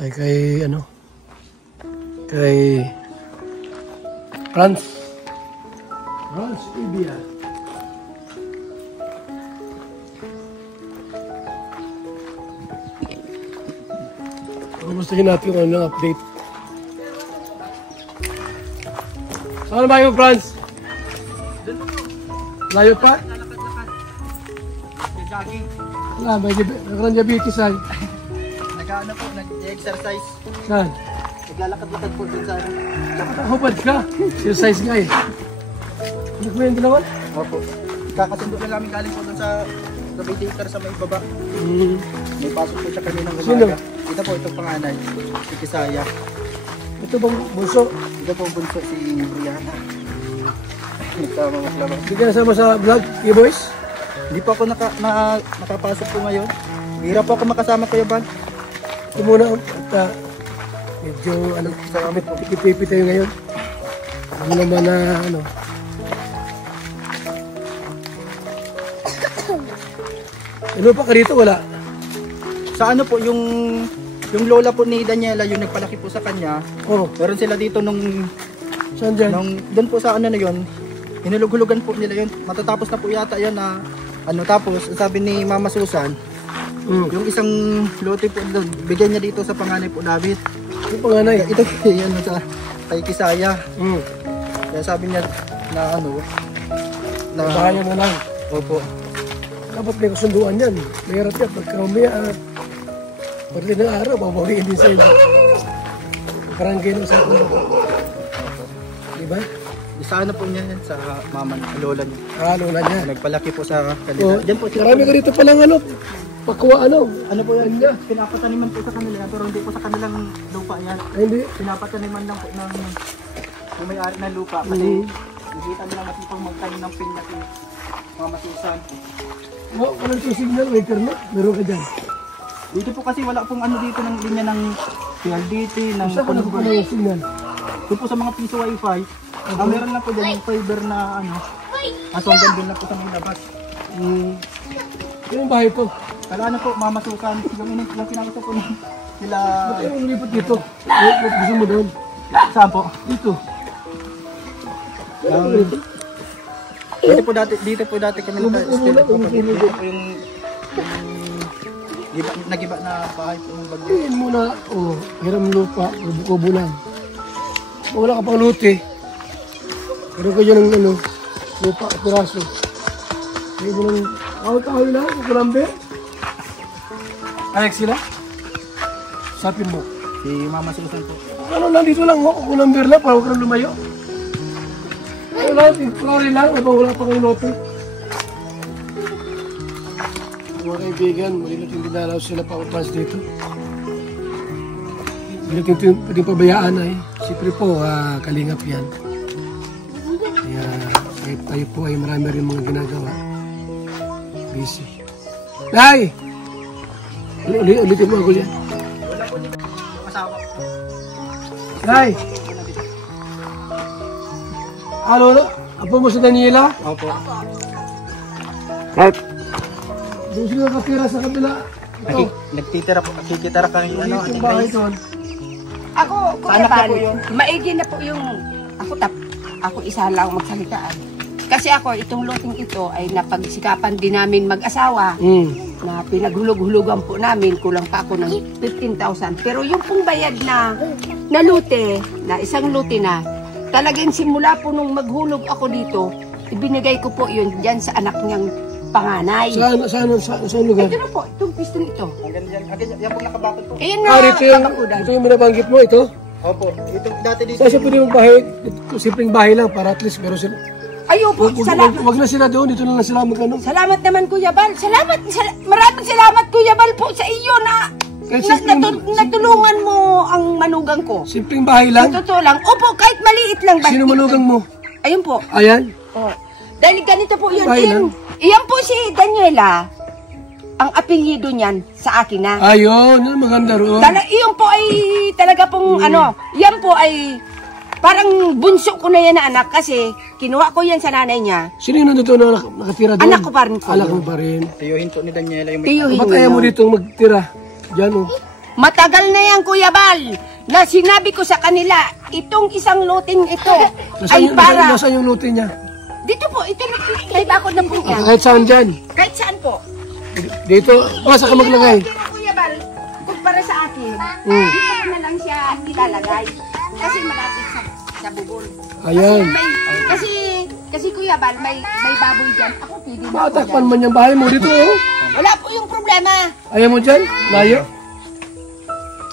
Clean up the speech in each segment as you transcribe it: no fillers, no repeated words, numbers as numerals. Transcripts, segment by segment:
Ay kay ano? Kay Franz Ibia. Gustuhin natin kung ano update. Saan ba yung Franz? Layo pa? Jogging. Wala, may diabetes ay. Nag-ano po, nag-exercise. Saan? Naglalakad-lakad po dun sa Hubad ka. Exercise nga eh. Ano ko yung dalawa? Opo. Kakasundo na namin galing po dun sa Radiator sa may baba. May pasok po siya kaninang umaga. Sino? Ito po, itong panganay. Si Kisaya. Ito bang bunso? Ito po bunso si Brianna. Nagkamamaklamang. Hindi ka nasama sa vlog, boys? Hindi po ako nakapasok po ngayon. Hirap po ako makasama Kuya Bal. Ito muna at medyo ano, pipi tayo ngayon. Ano naman na ano. Ano pa ka dito? Wala. Sa ano po, yung lola po ni Daniela, yung nagpalaki po sa kanya. Oh. Meron sila dito nung Saan dyan? doon po sa ano na yun. Hinulog-hulugan po nila yun. Matatapos na po yata yan na ano, tapos sabi ni Mama Susan, yung isang lote po doon, bigyan niya dito sa panganay po David. Yung panganay? Ito yan sa kay Kisaya. Kaya sabi niya na ano, na bahayan na lang. opo. Dapat may kasunduan yan. Mahirap yan. Pagka umaya, pagka ng araw, babawiin din sa iyo. Parang gano'n sa ulo. Diba? Isa ano po niya yan sa mama niya, lola niya. Lola niya. Nagpalaki po sa kanila. Diyan po sila. Marami ka dito palang ano, pakuha ano. Ano po yan? Pinapataniman po sa kanila pero hindi po sa kanilang lupa yan. Ay, hindi. Pinapataniman lang po ng may-ari ng lupa kasi nakita nila matipang magtanim ng pinya si Mama Susan. Walang yung signal, may internet. Meron ka dyan. Dito po kasi wala pong ano dito ng linya ng PLDT, ng Saan ka nakuha yung signal? Doon po sa mga piso wifi. Ang meron lang po dyan yung fiber na ano. Aso hanggang doon lang po sa mga labas. Yung bahay ko. Kala ano po, Mama Susan, yung kinakita po nila. Ba't yung lipat dito? Gusto mo doon? Saan po? Dito. Dito po dati kami nag-stay po. Dito po yung nagiba na bahay po ng bagyo. Tingin mo na, hiram lupa, kubo lang. Wala ka pang luti. Meron ka dyan ng ano, lupa, piraso. Tingin mo ng kahoy lang, kukulamber. Ayak sila? Sapin mo. Si Mama Susan po. Ano lang, dito lang, kukulamber lang, para huwag kang lumayo. Wala, flori lang, wala pa kang lote. Mga kaibigan, malilat yung dinalaw sila pa upas dito. Malilat yung pwedeng pabayaan ay. Siyempre po, kalingap yan. Kaya kahit tayo po ay marami rin mga ginagawa. Busy. Nay! Ulitin mo ako yan. Wala po dito yung asawa ko. Nay! Ano? Apo mo sa Daniela? Opo. Right. Doon sila nakatira sa kabila. Ito. Nagtitira po, nakikitira kami ano, Yung bahay doon. Ako, Kuya Sana Bal, po yun. maigi na po yung, ako isa lang magsalitaan. Kasi ako, itong luting ito ay napagsikapan din namin mag-asawa na pinaghulog-hulugan po namin, kulang pa ako ng 15,000. Pero yung pong bayad na lute, na isang lute na, talagang simula po nung maghulog ako dito, ibinigay ko po yun dyan sa anak niyang panganay. Saan lugar? Ito na po, itong piston ito. Hanggang yan po nakabakod po. Ayan na, Ito yung minabanggit mo, ito? Opo. Ito dati dito. Saan sa pwede mong bahay? Simpleng bahay lang para at least meron sila. Ayo po, salamat. Wag na sila doon, dito na lang sila magkano. Salamat naman Kuya Bal. Maraming salamat Kuya Bal po sa iyo na natulungan mo ang manugang ko. Simpleng bahay lang? Totoo lang. Opo, kahit maliit lang. Sino manugang mo? Ayun po. Ayan? Oh. Dahil ganito po yun. Bahay lang? Iyan po si Daniela. Ang apelyido niyan sa akin na. Ayun, maganda roon. Iyon po ay talaga pong yan po ay parang bunso ko na yan na anak kasi kinuha ko yan sa nanay niya. Sino yun nandito na nakatira doon? Anak ko pa rin po. Anak mo pa rin. Tiyuhin po ni Daniela yung Tiyuhin Ba't ayaw mo dito magtira? Diyan o. Matagal na yan, Kuya Bal, na sinabi ko sa kanila, itong isang loting ito ay para... Nasaan yung lote niya? Dito po, ito may bakod na po yan. Kahit saan dyan? Kahit saan po. Dito, saan ka maglagay? Kaya Kuya Bal, kumpara sa akin, dito ko na lang siya ilalagay. Kasi malapit sa bubol. Ayan. Kasi Kuya Bal, may baboy dyan. Ako pwede na ako Matakpan man yung bahay mo dito, oh. Wala po yung problema. Ayaw mo dyan? Layo?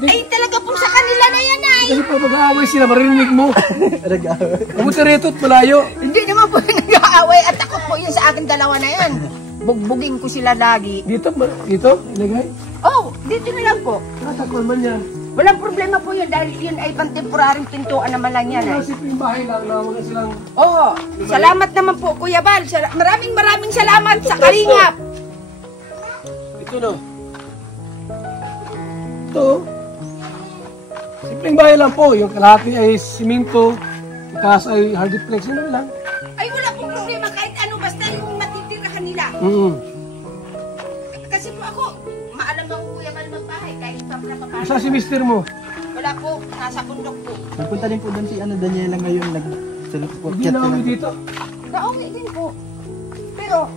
Ay, talaga po sa kanila na yan ay. Kasi pag mag-aaway sila, marinig mo. Pumunta rito at malayo. Hindi naman po yung nag-aaway at takot po yun sa akin dalawa na yan. Bugbugin ko sila lagi. Dito? Dito? Ilagay? Oh, dito na lang po. Matakpan man yan. Walang problema po yun dahil yun ay pang-temporaryong pintuan naman lang yan ay. Kasi yung bahay lang, naman na silang... Oo, salamat naman po Kuya Bal. Maraming salamat sa kalingap. Ito no. Ito. Simpleng bahay lang po. Yung kalahati ay simento. Yung taas ay hardiplex. Yun lang. Ay wala pong problema kahit ano basta yung matitirahan nila. Kasi po ako, maalam ako Kuya Bal magbahay kahit pa napapasok. Isa si mister mo. Wala po, nasa bundok po. Nagpunta din po doon si Daniela ngayon. Nag-self-report. Hindi na kami dito. Na-okay din po. Pero,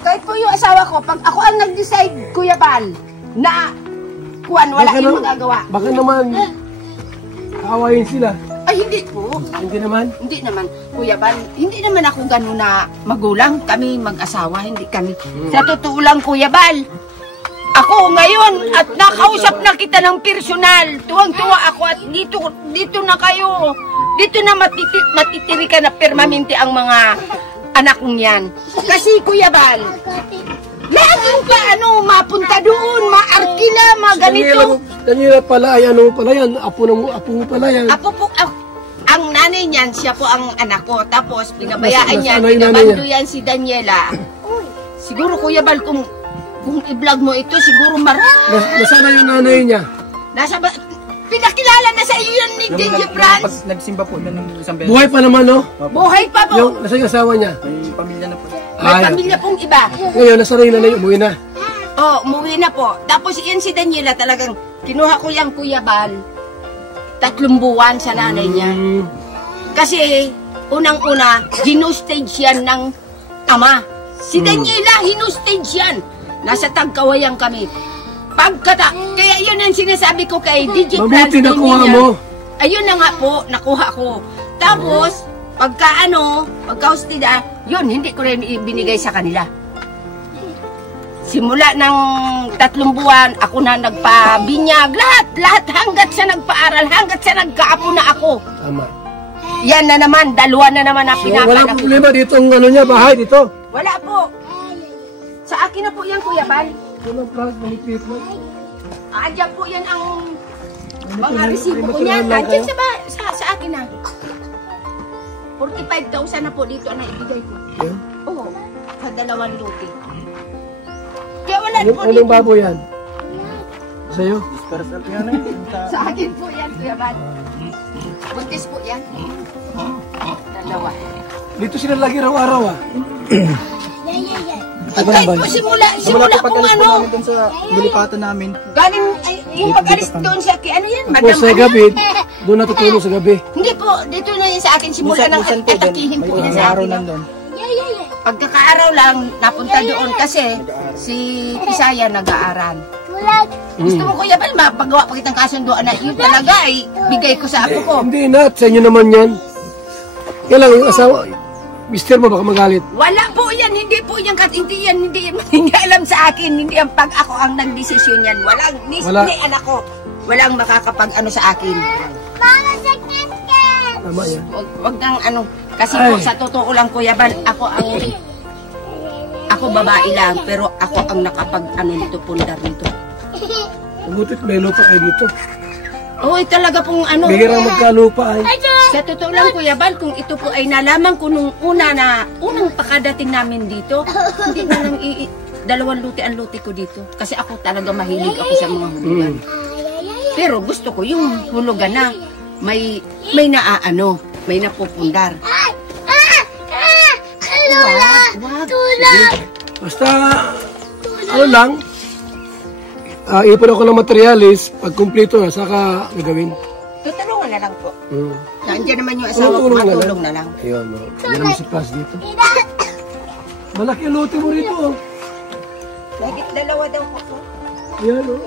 kahit po yung asawa ko, pag ako ang nag-decide, Kuya Bal, na wala yung magagawa. Baka naman aawayin sila. Ay, hindi po. Hindi naman. Hindi naman, Kuya Bal. Hindi naman ako gano'n na magulang. Kami mag-asawa, hindi kami. Sa totoo lang, Kuya Bal, ako ngayon at nakausap na kita ng personal. Tuwang-tuwa ako at dito na kayo. Dito na matitiri ka na permanente ang mga anak kong yan. Kasi Kuya Bal, laging pa mapunta doon, maarkila, ganito. Daniela pala ay ano pala yan, apo mo pala yan. Apo po, ang nanay niyan, siya po ang anak ko. Tapos pinabayaan niya, Nasaan yung pinabando yan si Daniela. Siguro Kuya Bal, kung i-vlog mo ito, siguro Nasaan na yung nanay niya? Pinakilala na sa iyo yan ni DJ Franz. Nagsimba po na ng isang beses. Buhay pa naman, no? Buhay pa po. Nasaan yung asawa niya? May pamilya na po. May pamilya pong iba. Ngayon, nasa rin na umuwi na. Oh, umuwi na po. Tapos iyan si Daniela talagang, kinuha ko yung Kuya Bal, 3 buwan sa nanay niya. Kasi, unang-una, hinustage yan ng ama. Si Daniela, hinustage yan. Nasa Tagkawayan kami. Kaya yun ang sinasabi ko kay DJ Franz. Mabuti nakuha mo. Ayun na nga po, nakuha ko. Tapos, pagka-hostida, yun, hindi ko rin ibinigay sa kanila. Simula ng 3 buwan, ako na nagpabinyag, lahat, hanggat sa nagpaaral, hanggat sa nagkaapo na ako. Tama. Yan na naman, 2 na naman na pinapanak. Walang problema dito ang niya, bahay dito. Wala po. Sa akin na po yan, Kuya Bal. Walang plug, malipit mo. Andiyan po yan ang mga resibo ko niyan. Andiyan sa akin na. 45,000 na po dito ang naibigay ko. Yan? Oo, sa 2 lote. Kaya wala po dito. Anong babo yan? Sa'yo? Sa akin po yan, Kuya Bal. Buntis po yan. 2. Dito sila lagi araw-araw ah. Kahit po simula pag kung alis po ano. namin doon sa nilipatan namin. Galing, yung pag-alis doon siya, ano yan, Tapos sa gabi, doon natutulog sa gabi. Hindi po, dito na yan sa akin, simula ng Minsan po din, atakihin po may yan sa araw akin. nandun. Pagkakaaraw lang, napunta doon kasi si Pisaya nag-aaral. Gusto mo Kuya Bal, mapagawa pa kitang kasunduan na yun talaga ay bigay ko sa apo ko. Hindi na, sa inyo naman yan. Kaya lang, yung asawa, mister mo baka magalit. Wala po yan, hindi po yan, hindi alam sa akin, hindi ang pag ako ang nagdesisyon yan. Wala. Ni anak ko, walang makakapag-ano sa akin. Tama yan. Wag nang kasi po sa totoo lang Kuya Bal, ako babae lang, pero ako ang nakapag-ano nito, pundar nito. Mabutit may lupa kayo dito. Oy, talaga pong Bihirang magkalupa ay. Sa totoo lang Kuya Bal, kung ito po ay nalaman ko nung unang pakadating namin dito, hindi na lang 2 lote ang lote ko dito. Kasi ako talaga mahilig ako sa mga hulugan. Pero gusto ko yung hulugan na may naaano, may napupundar. Wag. Basta, ano lang, ipon ako ng materialis. Pag kumpleto na, saka gagawin. Tutulungan na lang po. Hmm. Nandiyan naman yung asawa ko, matulong na lang. Ayun, no. Yan naman si Paz dito. Malaki ang lote mo rito, oh. Higit 2 daw po. Ayan, oh.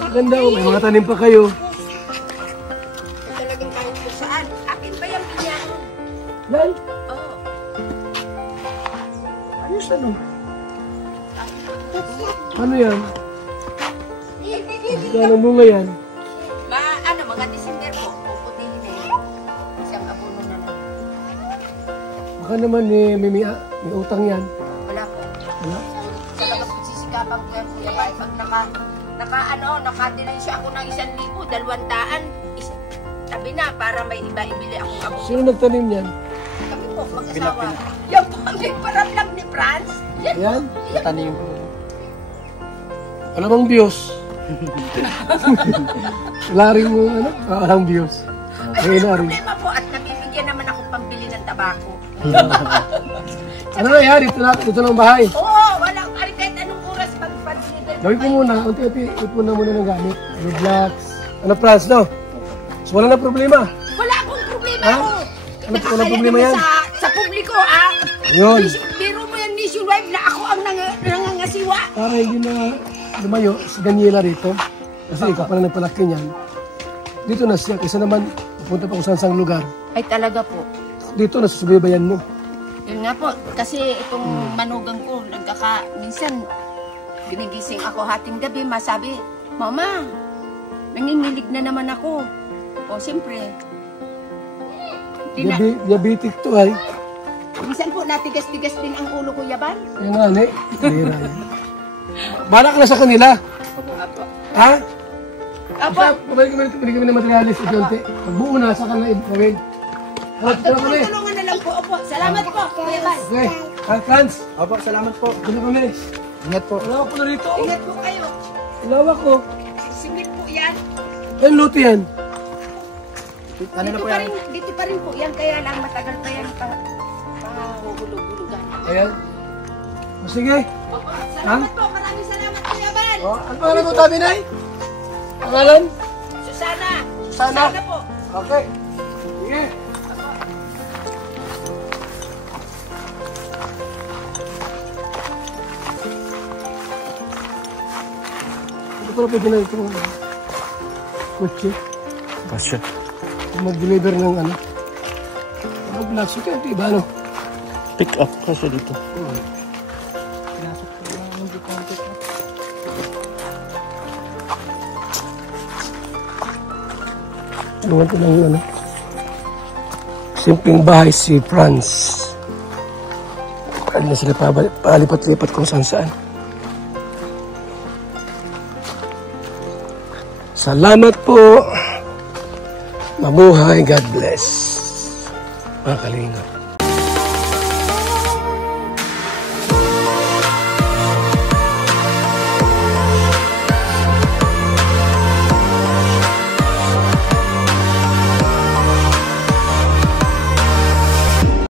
Maganda, oh. May mga tanim pa kayo. Talagang kahit po saan. Akin ba yung pinya? Yan. Oo. Ayos, ano? Ano yan? Magkano bunga yan? Mga December po. Puputihin na yun. Isang abono na lang. Baka naman may utang yan. Wala po. Wala? Talaga po sisikapan ko yan, Kuya Bay. Pag nakadinay siya ako ng 1,000, 200, sabi na, para may iba ibili akong abono. Sino nagtanim yan? Kami po, mag-asawa. Yan po, may parang lang ni Franz. Ayan. Tanim. Wala bang Diyos? Wala rin mo, ano? Walang Diyos. Ay, na rin. problema po, at nabibigyan naman ako pambili ng tabako. Ano na yan? Dito ng bahay. Oo, walang, kahit anong oras pag-deliver. Gawin ko muna. Unti-unti, ipon na muna ng gamit. Relax. Ano, Franz, no? So, wala na problema. Wala akong problema Ha? ko. Walang problema yan. Sa publiko, ah. Yun. Biro mo yan, nationwide, na ako ang nangangasiwa. Para hindi na lumayo si Daniela rito. Kasi ikaw pala nagpalaki niyan. Dito na siya. Kaysa naman, pupunta pa kung saan lugar. Ay, talaga po. Dito, nasusubaybayan mo. Yun nga po, kasi itong manugang ko, minsan, ginigising ako hating gabi, masabi, Mama, nangingilig na naman ako. O, siyempre, Diabetic to ay. minsan po, natigas-tigas din ang ulo ko, Yaban. Yan nga, ne. Bira yan. Balak na sa kanila. Apo. Ha? Apo. Balik kami ng materialis. Ito, pagbuo na, saka na gawin. Tara kami. Tulungan na lang po, Opo. Salamat po, Yaban. Okay. Franz, Opo, salamat po. dito kami. Ingat po. Lawak ko na rito. Ingat po kayo. Lawak ko. Simit po yan. Yan, luto yan. Ano na po yan? Dito pa rin po yan, kaya lang matagal pa yan pangahulog-hulugan. Ayan. O, sige. Opo, salamat po. Maraming salamat po, Yaban. O, ano pangalan mo, Tabi, Nay? Pangalan? Susana. Susana. Susana po. Okay. Sige. Ito pala pwede na itong kutsi. Pasya. Mag-deliver ng ano. Mag-vlog. So, kaya diba, ano? Pick up kasi dito. Tulungan ko ng ano. Simpleng bahay si Franz. Kaya na sila palipat-lipat kung saan-saan. Salamat po. Mabuhay. God bless. Mga kalingap.